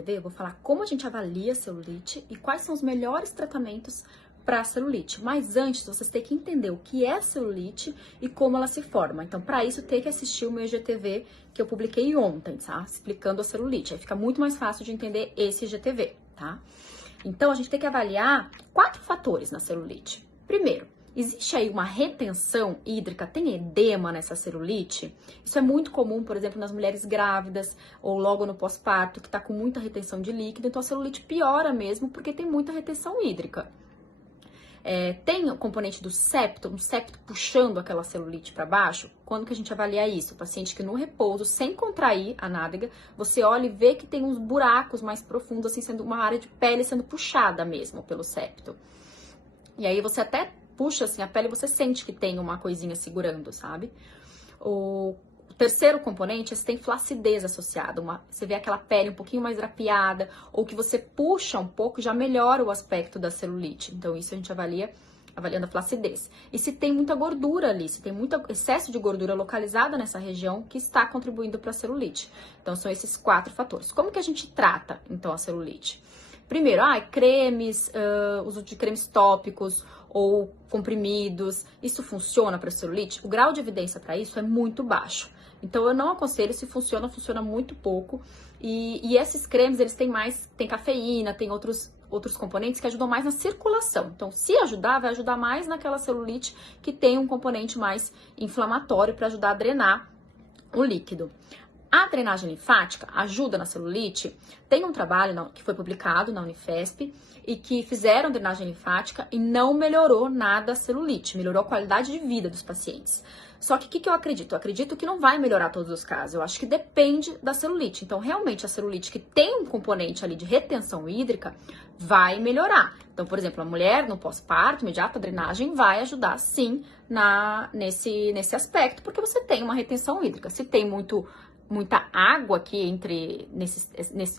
IGTV, eu vou falar como a gente avalia a celulite e quais são os melhores tratamentos para a celulite. Mas antes, vocês têm que entender o que é celulite e como ela se forma. Então, para isso, tem que assistir o meu IGTV que eu publiquei ontem, tá? Explicando a celulite. Aí fica muito mais fácil de entender esse IGTV, tá? Então, a gente tem que avaliar 4 fatores na celulite. Primeiro, existe aí uma retenção hídrica, tem edema nessa celulite? Isso é muito comum, por exemplo, nas mulheres grávidas ou logo no pós-parto, que está com muita retenção de líquido. Então, a celulite piora mesmo porque tem muita retenção hídrica. Tem o componente do septo, um septo puxando aquela celulite para baixo. Quando que a gente avalia isso? O paciente que no repouso, sem contrair a nádega, você olha e vê que tem uns buracos mais profundos, assim, sendo uma área de pele sendo puxada mesmo pelo septo. E aí você até puxa assim a pele e você sente que tem uma coisinha segurando, sabe? O terceiro componente é se tem flacidez associada, você vê aquela pele um pouquinho mais drapeada, ou que você puxa um pouco, já melhora o aspecto da celulite. Então, isso a gente avalia avaliando a flacidez. E se tem muita gordura ali, se tem muito excesso de gordura localizada nessa região que está contribuindo para a celulite. Então, são esses 4 fatores. Como que a gente trata, então, a celulite? Primeiro, cremes, uso de cremes tópicos ou comprimidos, isso funciona para celulite? O grau de evidência para isso é muito baixo. Então, eu não aconselho, se funciona, funciona muito pouco. E esses cremes, eles têm cafeína, tem outros componentes que ajudam mais na circulação. Então, se ajudar, vai ajudar mais naquela celulite que tem um componente mais inflamatório para ajudar a drenar o líquido. A drenagem linfática ajuda na celulite. Tem um trabalho que foi publicado na Unifesp e que fizeram drenagem linfática e não melhorou nada a celulite, melhorou a qualidade de vida dos pacientes. Só que o que eu acredito? Eu acredito que não vai melhorar todos os casos. Eu acho que depende da celulite. Então, realmente, a celulite que tem um componente ali de retenção hídrica vai melhorar. Então, por exemplo, a mulher no pós-parto, imediata drenagem vai ajudar, sim, nesse aspecto, porque você tem uma retenção hídrica. Se tem muita água aqui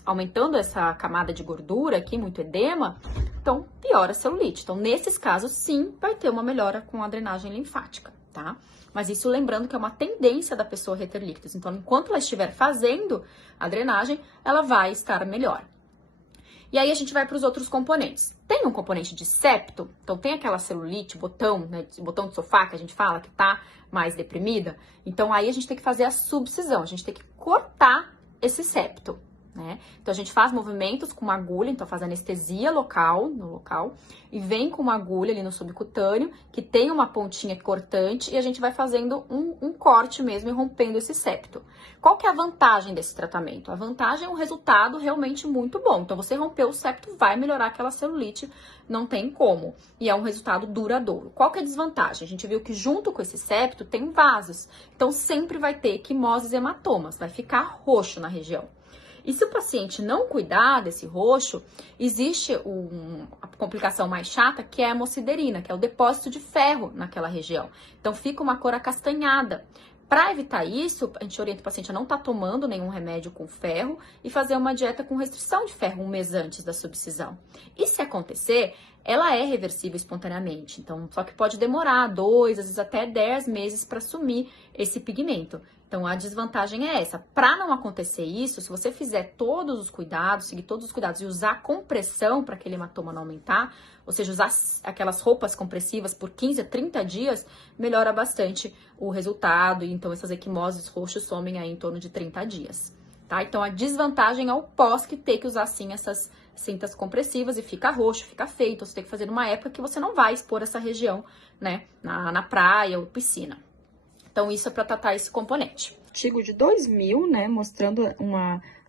aumentando essa camada de gordura aqui, muito edema, então piora a celulite. Então, nesses casos, sim, vai ter uma melhora com a drenagem linfática, tá? Mas isso lembrando que é uma tendência da pessoa reter líquidos. Então, enquanto ela estiver fazendo a drenagem, ela vai estar melhor. E aí a gente vai para os outros componentes. Tem um componente de septo, então tem aquela celulite, botão, né, botão de sofá que a gente fala que tá mais deprimida. Então aí a gente tem que fazer a subcisão, a gente tem que cortar esse septo, né? Então a gente faz movimentos com uma agulha, então faz anestesia no local, e vem com uma agulha ali no subcutâneo, que tem uma pontinha cortante, e a gente vai fazendo um corte mesmo e rompendo esse septo. Qual que é a vantagem desse tratamento? A vantagem é um resultado realmente muito bom. Então você rompeu o septo, vai melhorar aquela celulite, não tem como. E é um resultado duradouro. Qual que é a desvantagem? A gente viu que junto com esse septo tem vasos. Então sempre vai ter equimoses e hematomas, vai ficar roxo na região. E se o paciente não cuidar desse roxo, existe a complicação mais chata, que é a hemosiderina, que é o depósito de ferro naquela região. Então, fica uma cor acastanhada. Para evitar isso, a gente orienta o paciente a não estar tomando nenhum remédio com ferro e fazer uma dieta com restrição de ferro 1 mês antes da subcisão. E se acontecer, ela é reversível espontaneamente. Então, só que pode demorar 2, às vezes até 10 meses para sumir esse pigmento. Então, a desvantagem é essa. Para não acontecer isso, se você fizer todos os cuidados, seguir todos os cuidados e usar compressão para aquele hematoma não aumentar, ou seja, usar aquelas roupas compressivas por 15 a 30 dias, melhora bastante o resultado. E então, essas equimoses roxas somem aí em torno de 30 dias, tá? Então, a desvantagem é o pós, que ter que usar, sim, essas cintas compressivas e fica roxo, fica feio. Então, você tem que fazer numa época que você não vai expor essa região, né, na praia ou piscina. Então, isso é para tratar esse componente. Artigo de 2000, né, mostrando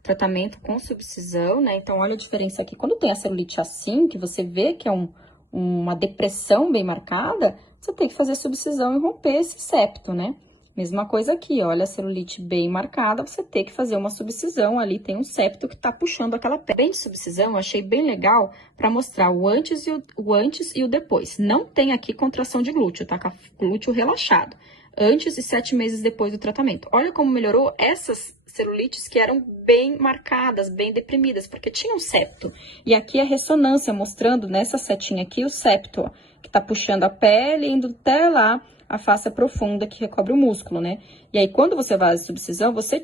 tratamento com subcisão, né? Então, olha a diferença aqui. Quando tem a celulite assim, que você vê que é uma depressão bem marcada, você tem que fazer subcisão e romper esse septo, né? Mesma coisa aqui, olha a celulite bem marcada, você tem que fazer uma subcisão ali, tem um septo que tá puxando aquela pele. Bem de subcisão, eu achei bem legal para mostrar o antes e o depois. Não tem aqui contração de glúteo, tá? Com o glúteo relaxado. Antes e 7 meses depois do tratamento. Olha como melhorou essas celulites que eram bem marcadas, bem deprimidas, porque tinha um septo. E aqui a ressonância mostrando nessa setinha aqui o septo, ó, que tá puxando a pele, indo até lá a face profunda que recobre o músculo, né? E aí, quando você faz a subcisão, você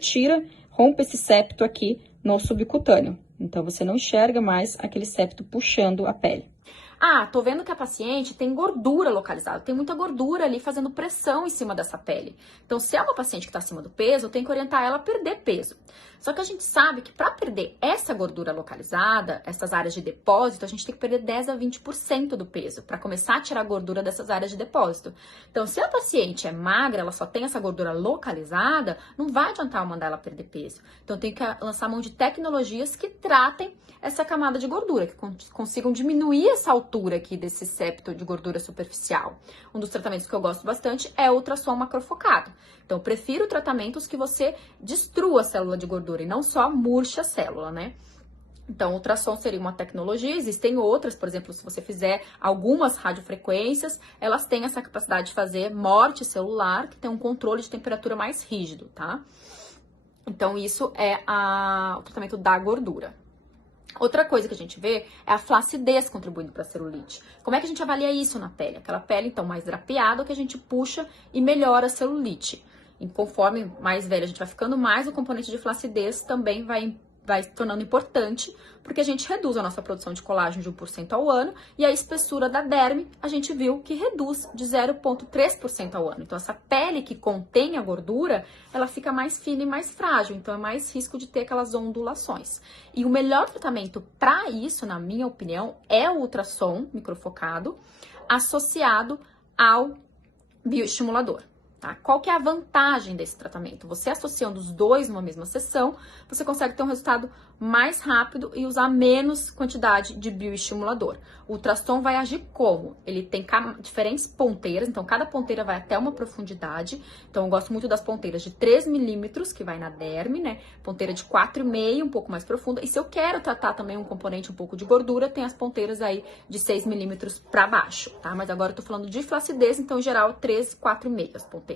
rompe esse septo aqui no subcutâneo. Então, você não enxerga mais aquele septo puxando a pele. Ah, tô vendo que a paciente tem gordura localizada, tem muita gordura ali fazendo pressão em cima dessa pele. Então, se é uma paciente que está acima do peso, eu tenho que orientar ela a perder peso. Só que a gente sabe que para perder essa gordura localizada, essas áreas de depósito, a gente tem que perder 10 a 20% do peso para começar a tirar a gordura dessas áreas de depósito. Então, se a paciente é magra, ela só tem essa gordura localizada, não vai adiantar eu mandar ela perder peso. Então, eu tenho que lançar mão de tecnologias que tratem essa camada de gordura, que consigam diminuir essa altura aqui desse septo de gordura superficial. Um dos tratamentos que eu gosto bastante é o ultrassom macrofocado. Então, eu prefiro tratamentos que você destrua a célula de gordura e não só murcha a célula, né? Então, o ultrassom seria uma tecnologia, existem outras, por exemplo, se você fizer algumas radiofrequências, elas têm essa capacidade de fazer morte celular, que tem um controle de temperatura mais rígido, tá? Então, isso é o tratamento da gordura. Outra coisa que a gente vê é a flacidez contribuindo para a celulite. Como é que a gente avalia isso na pele? Aquela pele, então, mais drapeada que a gente puxa e melhora a celulite. E conforme mais velha a gente vai ficando, mais o componente de flacidez também vai se tornando importante, porque a gente reduz a nossa produção de colágeno de 1% ao ano e a espessura da derme a gente viu que reduz de 0,3% ao ano. Então, essa pele que contém a gordura, ela fica mais fina e mais frágil, então é mais risco de ter aquelas ondulações. E o melhor tratamento para isso, na minha opinião, é o ultrassom microfocado associado ao bioestimulador. Tá? Qual que é a vantagem desse tratamento? Você associando os dois numa mesma sessão, você consegue ter um resultado mais rápido e usar menos quantidade de bioestimulador. O ultrassom vai agir como? Ele tem diferentes ponteiras, então cada ponteira vai até uma profundidade. Então eu gosto muito das ponteiras de 3 milímetros, que vai na derme, né? Ponteira de 4,5, um pouco mais profunda. E se eu quero tratar também um componente um pouco de gordura, tem as ponteiras aí de 6 milímetros para baixo, tá? Mas agora eu tô falando de flacidez, então em geral 3, 4,5 as ponteiras.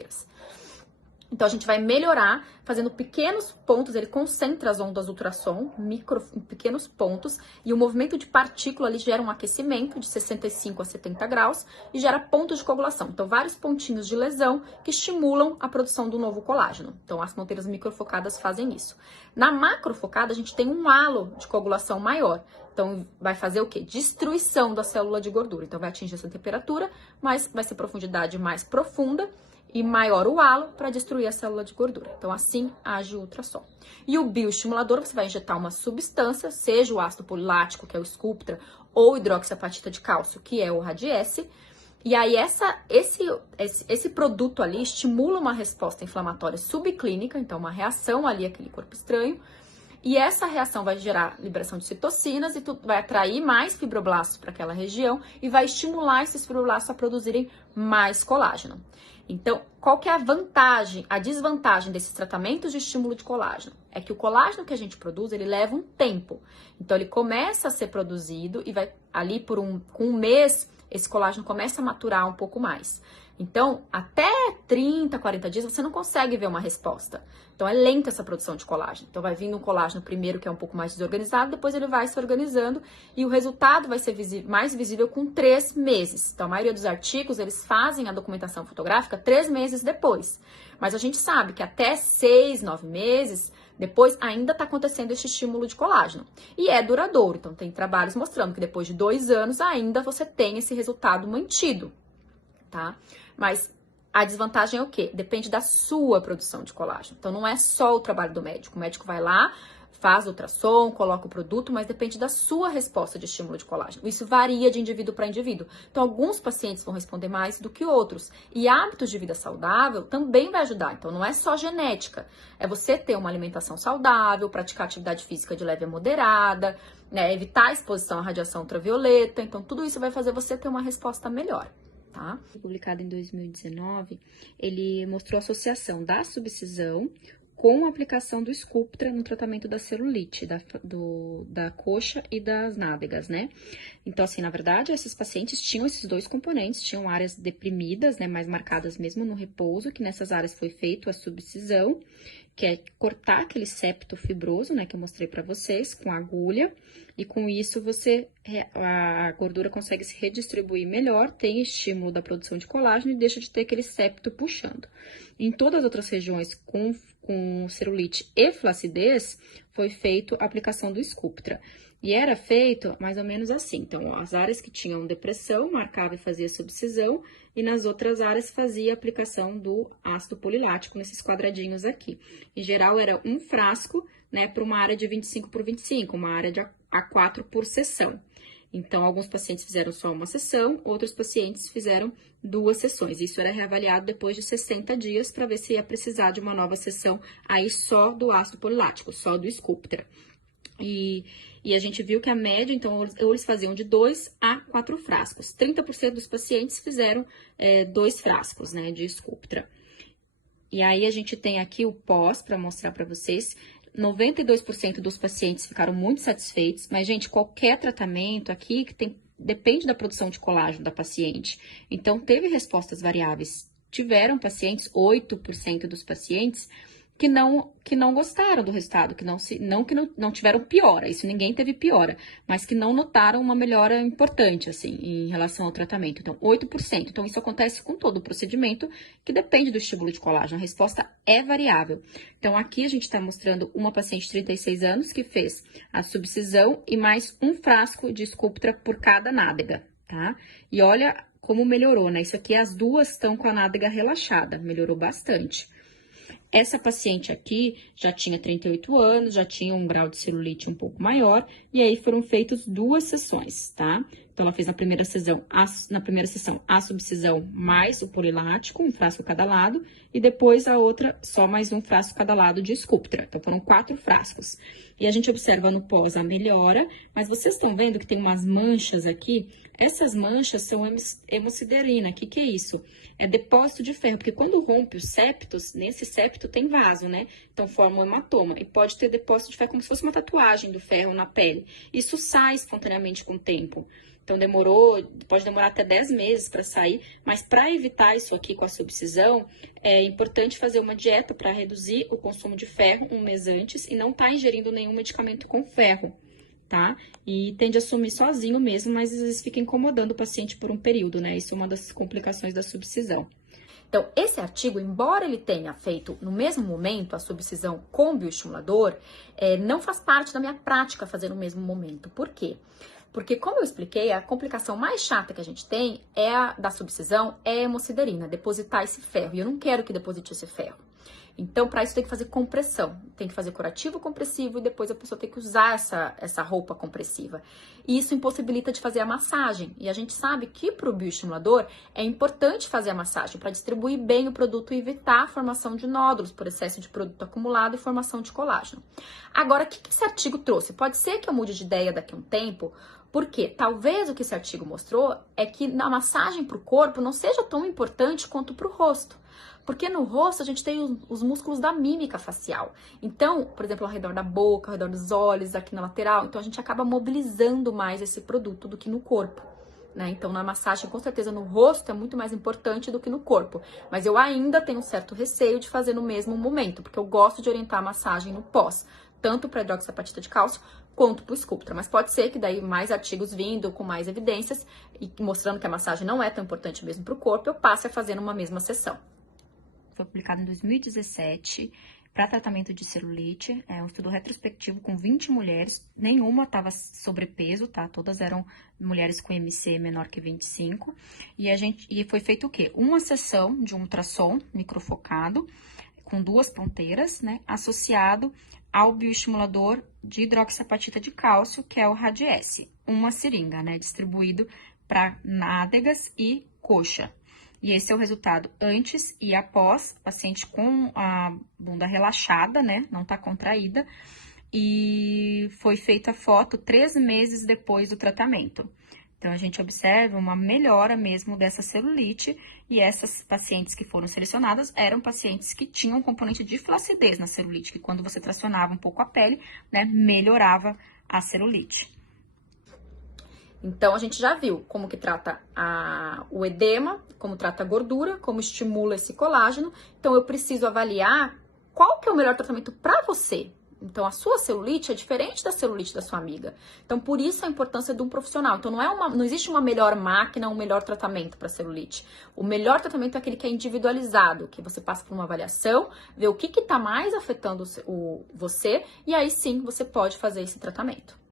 Então, a gente vai melhorar fazendo pequenos pontos, ele concentra as ondas ultrassom em pequenos pontos, e o movimento de partícula ali gera um aquecimento de 65 a 70 graus e gera pontos de coagulação. Então, vários pontinhos de lesão que estimulam a produção do novo colágeno. Então, as ponteiras microfocadas fazem isso. Na macrofocada, a gente tem um halo de coagulação maior. Então, vai fazer o quê? Destruição da célula de gordura. Então, vai atingir essa temperatura, mas vai ser profundidade mais profunda e maior o halo para destruir a célula de gordura. Então, assim age o ultrassom. E o bioestimulador, você vai injetar uma substância, seja o ácido polilático, que é o Sculptra, ou hidroxiapatita de cálcio, que é o Radiesse. E aí, esse produto ali estimula uma resposta inflamatória subclínica, então uma reação ali àquele corpo estranho. E essa reação vai gerar liberação de citocinas e vai atrair mais fibroblastos para aquela região e vai estimular esses fibroblastos a produzirem mais colágeno. Então, qual que é a vantagem, a desvantagem desses tratamentos de estímulo de colágeno? É que o colágeno que a gente produz, ele leva um tempo. Então, ele começa a ser produzido e vai ali com um mês, esse colágeno começa a maturar um pouco mais. Então, até 30, 40 dias, você não consegue ver uma resposta. Então, é lenta essa produção de colágeno. Então, vai vindo um colágeno primeiro que é um pouco mais desorganizado, depois ele vai se organizando e o resultado vai ser mais visível com 3 meses. Então, a maioria dos artigos, eles fazem a documentação fotográfica 3 meses depois. Mas a gente sabe que até 6, 9 meses depois ainda está acontecendo esse estímulo de colágeno. E é duradouro. Então, tem trabalhos mostrando que depois de 2 anos ainda você tem esse resultado mantido, tá? Mas a desvantagem é o quê? Depende da sua produção de colágeno. Então, não é só o trabalho do médico. O médico vai lá, faz o ultrassom, coloca o produto, mas depende da sua resposta de estímulo de colágeno. Isso varia de indivíduo para indivíduo. Então, alguns pacientes vão responder mais do que outros. E hábitos de vida saudável também vai ajudar. Então, não é só genética. É você ter uma alimentação saudável, praticar atividade física de leve a moderada, né? Evitar a exposição à radiação ultravioleta. Então, tudo isso vai fazer você ter uma resposta melhor. Tá? Publicado em 2019, ele mostrou a associação da subcisão com a aplicação do Sculptra no tratamento da celulite, da coxa e das nádegas, né? Então, assim, na verdade, esses pacientes tinham esses dois componentes, tinham áreas deprimidas, né, mais marcadas mesmo no repouso, que nessas áreas foi feito a subcisão, que é cortar aquele septo fibroso, né, que eu mostrei para vocês, com agulha, e com isso a gordura consegue se redistribuir melhor, tem estímulo da produção de colágeno e deixa de ter aquele septo puxando. Em todas as outras regiões com com celulite e flacidez, foi feito a aplicação do Sculptra. E era feito mais ou menos assim. Então, as áreas que tinham depressão, marcava e fazia subcisão, e nas outras áreas fazia a aplicação do ácido polilático, nesses quadradinhos aqui. Em geral, era um frasco, né, para uma área de 25 por 25, uma área de A4 por sessão. Então, alguns pacientes fizeram só uma sessão, outros pacientes fizeram 2 sessões. Isso era reavaliado depois de 60 dias para ver se ia precisar de uma nova sessão aí só do ácido polilático, só do Sculptra. E a gente viu que a média, então, eles faziam de 2 a 4 frascos. 30% dos pacientes fizeram 2 frascos, né, de Sculptra. E aí, a gente tem aqui o pós para mostrar para vocês. 92% dos pacientes ficaram muito satisfeitos, mas, gente, qualquer tratamento aqui que depende da produção de colágeno da paciente. Então, teve respostas variáveis. Tiveram pacientes, 8% dos pacientes, que não gostaram do resultado, que não tiveram piora, isso ninguém teve piora, mas que não notaram uma melhora importante, assim, em relação ao tratamento. Então, 8%. Então, isso acontece com todo o procedimento, que depende do estímulo de colágeno. A resposta é variável. Então, aqui a gente está mostrando uma paciente de 36 anos que fez a subcisão e mais um frasco de Sculptra por cada nádega, tá? E olha como melhorou, né? Isso aqui, as duas estão com a nádega relaxada, melhorou bastante. Essa paciente aqui já tinha 38 anos, já tinha um grau de celulite um pouco maior, e aí foram feitas 2 sessões, tá? Então, ela fez na primeira sessão a subcisão mais o polilático, um frasco cada lado, e depois a outra só mais um frasco cada lado de Sculptra. Então, foram 4 frascos. E a gente observa no pós a melhora, mas vocês estão vendo que tem umas manchas aqui? Essas manchas são hemosiderina. O que é isso? É depósito de ferro, porque quando rompe os septos, nesse septo tem vaso, né? Então, forma um hematoma. E pode ter depósito de ferro como se fosse uma tatuagem do ferro na pele. Isso sai espontaneamente com o tempo. Então, pode demorar até 10 meses para sair, mas para evitar isso aqui com a subcisão, é importante fazer uma dieta para reduzir o consumo de ferro um mês antes e não estar ingerindo nenhum medicamento com ferro, tá? E tende a sumir sozinho mesmo, mas às vezes fica incomodando o paciente por um período, né? Isso é uma das complicações da subcisão. Então, esse artigo, embora ele tenha feito no mesmo momento a subcisão com bioestimulador, não faz parte da minha prática fazer no mesmo momento. Por quê? Porque, como eu expliquei, a complicação mais chata que a gente tem da subcisão é a hemosiderina, depositar esse ferro. E eu não quero que deposite esse ferro. Então, para isso tem que fazer compressão. Tem que fazer curativo compressivo e depois a pessoa tem que usar essa roupa compressiva. E isso impossibilita de fazer a massagem. E a gente sabe que para o bioestimulador é importante fazer a massagem para distribuir bem o produto e evitar a formação de nódulos por excesso de produto acumulado e formação de colágeno. Agora, o que esse artigo trouxe? Pode ser que eu mude de ideia daqui a um tempo, porque talvez o que esse artigo mostrou é que na massagem para o corpo não seja tão importante quanto para o rosto. Porque no rosto a gente tem os músculos da mímica facial. Então, por exemplo, ao redor da boca, ao redor dos olhos, aqui na lateral, então a gente acaba mobilizando mais esse produto do que no corpo, né? Então, na massagem, com certeza, no rosto é muito mais importante do que no corpo. Mas eu ainda tenho um certo receio de fazer no mesmo momento, porque eu gosto de orientar a massagem no pós, tanto para hidroxiapatita de cálcio quanto para o Sculptra. Mas pode ser que daí mais artigos vindo com mais evidências e mostrando que a massagem não é tão importante mesmo para o corpo, eu passe a fazer numa mesma sessão. Foi publicado em 2017 para tratamento de celulite, um estudo retrospectivo com 20 mulheres, nenhuma estava sobrepeso, tá? Todas eram mulheres com IMC menor que 25, e foi feito o quê? Uma sessão de um ultrassom microfocado, com 2 ponteiras, né? Associado ao bioestimulador de hidroxiapatita de cálcio, que é o Radiesse, uma seringa, né? Distribuído para nádegas e coxa. E esse é o resultado antes e após, paciente com a bunda relaxada, né? Não tá contraída. E foi feita a foto 3 meses depois do tratamento. Então, a gente observa uma melhora mesmo dessa celulite. E essas pacientes que foram selecionadas eram pacientes que tinham um componente de flacidez na celulite, que quando você tracionava um pouco a pele, né? Melhorava a celulite. Então, a gente já viu como que trata o edema, como trata a gordura, como estimula esse colágeno. Então, eu preciso avaliar qual que é o melhor tratamento para você. Então, a sua celulite é diferente da celulite da sua amiga. Então, por isso a importância de um profissional. Então, não existe uma melhor máquina, um melhor tratamento para celulite. O melhor tratamento é aquele que é individualizado, que você passa por uma avaliação, vê o que está mais afetando você, e aí sim você pode fazer esse tratamento.